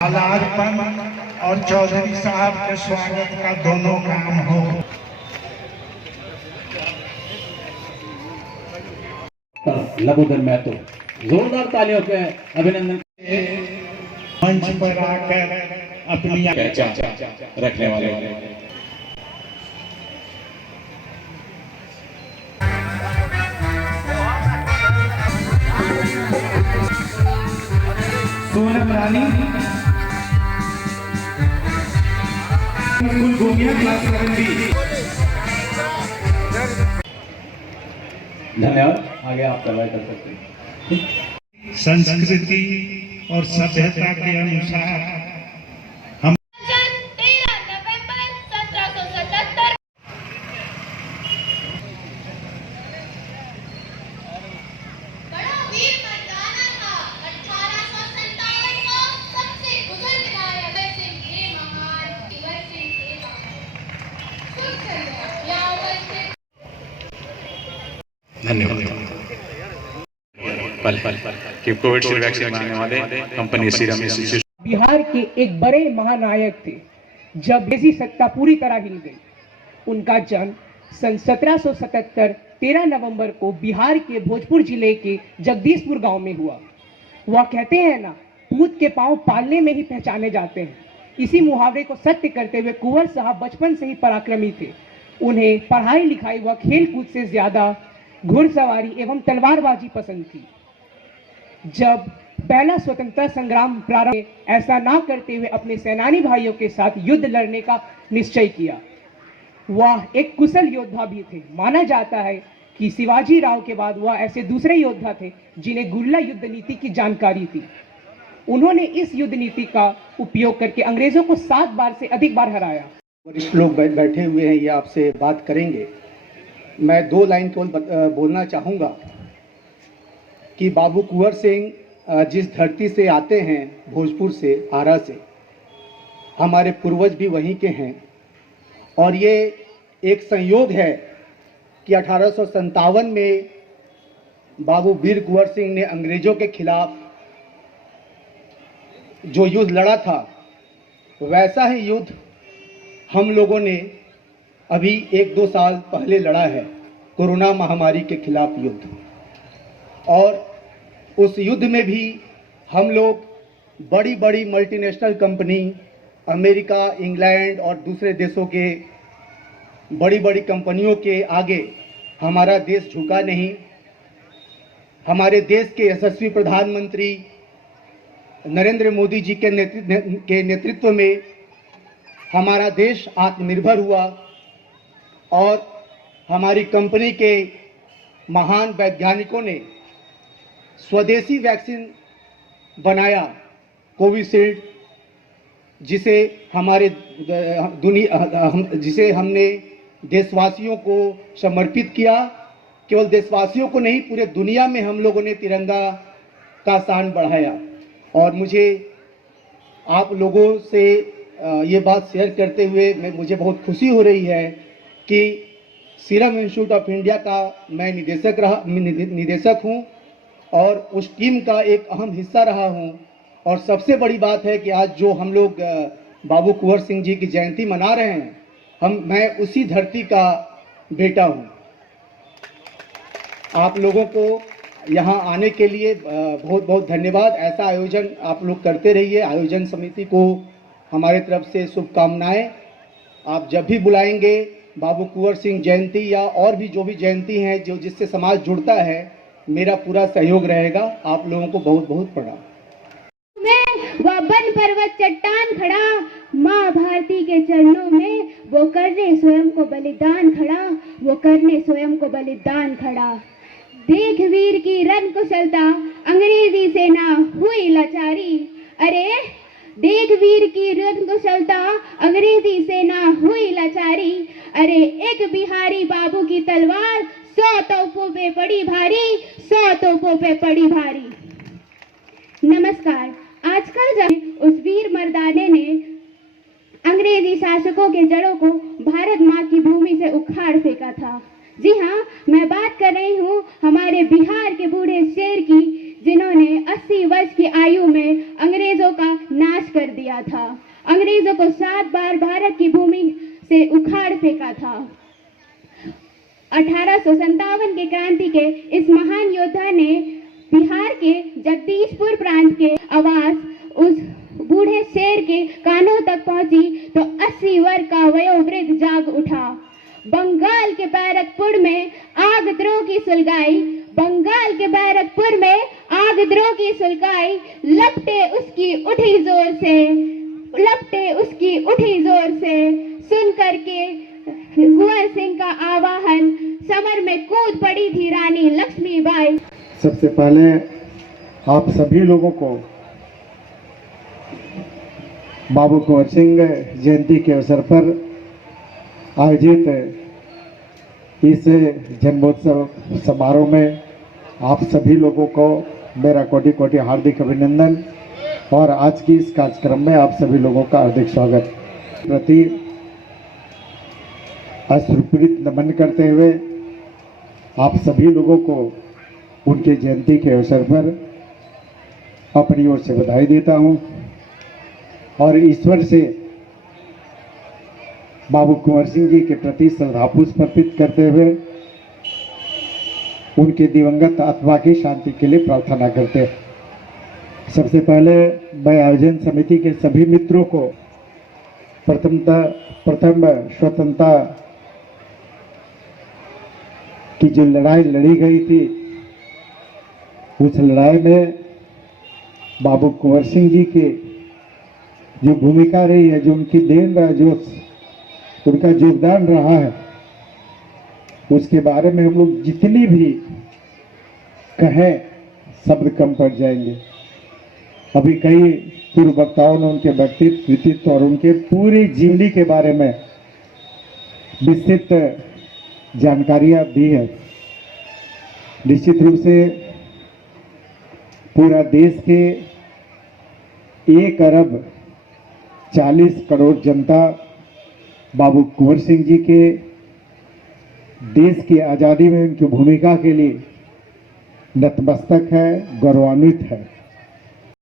लालपन और चौधरी साहब के स्वागत का दोनों काम हो। लबोदर महतो जोरदार तालियों के अभिनंदन। मंच पर आकर अपनी रखने वाले सोनम रानी स्कूल गोमिया क्लास 7B। धन्यवाद। आगे आप कार्रवाई कर सकते हैं। संस्कृति और सभ्यता के अनुसार हम 13 नवंबर 1777 बड़ा वीर मर्दाना था। 1857 को सबसे बुजुर्ग नायक सिंह थे महान भगत सिंह थे धन्यवाद। कि कोविशील्ड वैक्सीन बनाने वाले कंपनी सीरम इंस्टीट्यूट बिहार के एक बड़े महानायक थे। जब देसी सत्ता पूरी तरह हिल गई, उनका जन्म सन 1777 13 नवंबर को बिहार के भोजपुर जिले के जगदीशपुर गांव में हुआ। वह कहते हैं ना, पूत के पांव पालने में ही पहचाने जाते हैं। इसी मुहावरे को सत्य करते हुए कुंवर साहब बचपन से ही पराक्रमी थे। उन्हें पढ़ाई लिखाई व खेल कूद से ज्यादा घुड़सवारी एवं तलवारबाजी पसंद थी। जब पहला स्वतंत्रता संग्राम प्रारंभ, ऐसा ना करते हुए अपने सेनानी भाइयों के साथ युद्ध लड़ने का निश्चय किया। वह एक कुशल योद्धा भी थे। माना जाता है कि शिवाजी राव के बाद वह ऐसे दूसरे योद्धा थे जिन्हें गुल्ला युद्ध नीति की जानकारी थी। उन्होंने इस युद्ध नीति का उपयोग करके अंग्रेजों को 7 बार से अधिक बार हराया। वरिष्ठ लोग बैठे हुए हैं, ये आपसे बात करेंगे। मैं 2 लाइन केवल बोलना चाहूँगा कि बाबू कुंवर सिंह जिस धरती से आते हैं, भोजपुर से, आरा से, हमारे पूर्वज भी वहीं के हैं। और ये एक संयोग है कि 1857 में बाबू वीर कुंवर सिंह ने अंग्रेजों के खिलाफ जो युद्ध लड़ा था, वैसा ही युद्ध हम लोगों ने अभी 1-2 साल पहले लड़ा है, कोरोना महामारी के खिलाफ युद्ध। और उस युद्ध में भी हम लोग बड़ी बड़ी मल्टीनेशनल कंपनी, अमेरिका, इंग्लैंड और दूसरे देशों के बड़ी बड़ी कंपनियों के आगे हमारा देश झुका नहीं। हमारे देश के यशस्वी प्रधानमंत्री नरेंद्र मोदी जी के नेतृत्व में हमारा देश आत्मनिर्भर हुआ और हमारी कंपनी के महान वैज्ञानिकों ने स्वदेशी वैक्सीन बनाया, कोविशील्ड, जिसे जिसे हमने देशवासियों को समर्पित किया। केवल देशवासियों को नहीं, पूरे दुनिया में हम लोगों ने तिरंगा का शान बढ़ाया। और मुझे आप लोगों से ये बात शेयर करते हुए मुझे बहुत खुशी हो रही है कि सीरम इंस्टीट्यूट ऑफ इंडिया का मैं निदेशक हूँ और उस टीम का एक अहम हिस्सा रहा हूँ। और सबसे बड़ी बात है कि आज जो हम लोग बाबू कुंवर सिंह जी की जयंती मना रहे हैं, मैं उसी धरती का बेटा हूँ। आप लोगों को यहाँ आने के लिए बहुत बहुत धन्यवाद। ऐसा आयोजन आप लोग करते रहिए। आयोजन समिति को हमारे तरफ से शुभकामनाएं। आप जब भी बुलाएंगे बाबू कुंवर सिंह जयंती या और भी जो भी जयंती हैं जो जिससे समाज जुड़ता है, मेरा पूरा सहयोग रहेगा। आप लोगों को बहुत बहुत प्रणाम। वह बन पर्वत चट्टान खड़ा, माँ भारती के चरणों में वो करने स्वयं को बलिदान खड़ा, वो करने स्वयं को बलिदान खड़ा। देख वीर की रण कुशलता, अंग्रेजी सेना हुई लाचारी। अरे देख वीर की रण कुशलता, अंग्रेजी सेना हुई लाचारी। अरे एक बिहारी बाबू की तलवार 100 तोपों पे पड़ी भारी, 100 तोपों पे पड़ी भारी। नमस्कार। आजकल जब उस वीर मर्दाने ने अंग्रेजी शासकों के जड़ों को भारत माँ की भूमि से उखाड़ फेंका था। जी हाँ, मैं बात कर रही हूँ हमारे बिहार के बूढ़े शेर की, जिन्होंने 80 वर्ष की आयु में अंग्रेजों का नाश कर दिया था, अंग्रेजों को 7 बार भारत की भूमि से उखाड़ फेंका था। 1857 के क्रांति के इस महान योद्धा ने बिहार के जगदीशपुर प्रांत के आवाज उस बूढ़े शेर के कानों तक पहुंची तो 80 वर्ष का वयोवृद्ध जाग उठा। बंगाल के बैरकपुर में आगद्रोह की सुलगाई, बंगाल के बैरकपुर में आगद्रोह की सुलगाई, लपटे उसकी उठी जोर से, लपटे उसकी उठी जोर से, सुन करके कुंवर सिंह का आवाहन समर में कूद पड़ी थी रानी लक्ष्मीबाई। सबसे पहले आप सभी लोगों को बाबू कुंवर सिंह जयंती के अवसर पर आयोजित इस जन्मोत्सव समारोह में आप सभी लोगों को मेरा कोटि कोटि हार्दिक अभिनंदन और आज की इस कार्यक्रम में आप सभी लोगों का हार्दिक स्वागत। प्रति अश्रुपूरित नमन करते हुए आप सभी लोगों को उनके जयंती के अवसर पर अपनी ओर से बधाई देता हूं और ईश्वर से बाबू कुंवर सिंह जी के प्रति श्रद्धापुष्प अर्पित करते हुए उनके दिवंगत आत्मा की शांति के लिए प्रार्थना करते हैं। सबसे पहले मैं आयोजन समिति के सभी मित्रों को प्रथम स्वतंत्रता की जो लड़ाई लड़ी गई थी उस लड़ाई में बाबू कुंवर सिंह जी के जो भूमिका रही है, जो उनकी देन रहा, जो उनका योगदान रहा है, उसके बारे में हम लोग जितनी भी कहें शब्द कम पड़ जाएंगे। अभी कई पूर्व वक्ताओं ने उनके व्यक्तित्व और उनके पूरी जीवनी के बारे में विस्तृत जानकारियां दी है। निश्चित रूप से पूरा देश के 1 अरब 40 करोड़ जनता बाबू कुंवर सिंह जी के देश की आज़ादी में उनकी भूमिका के लिए नतमस्तक है, गौरवान्वित है।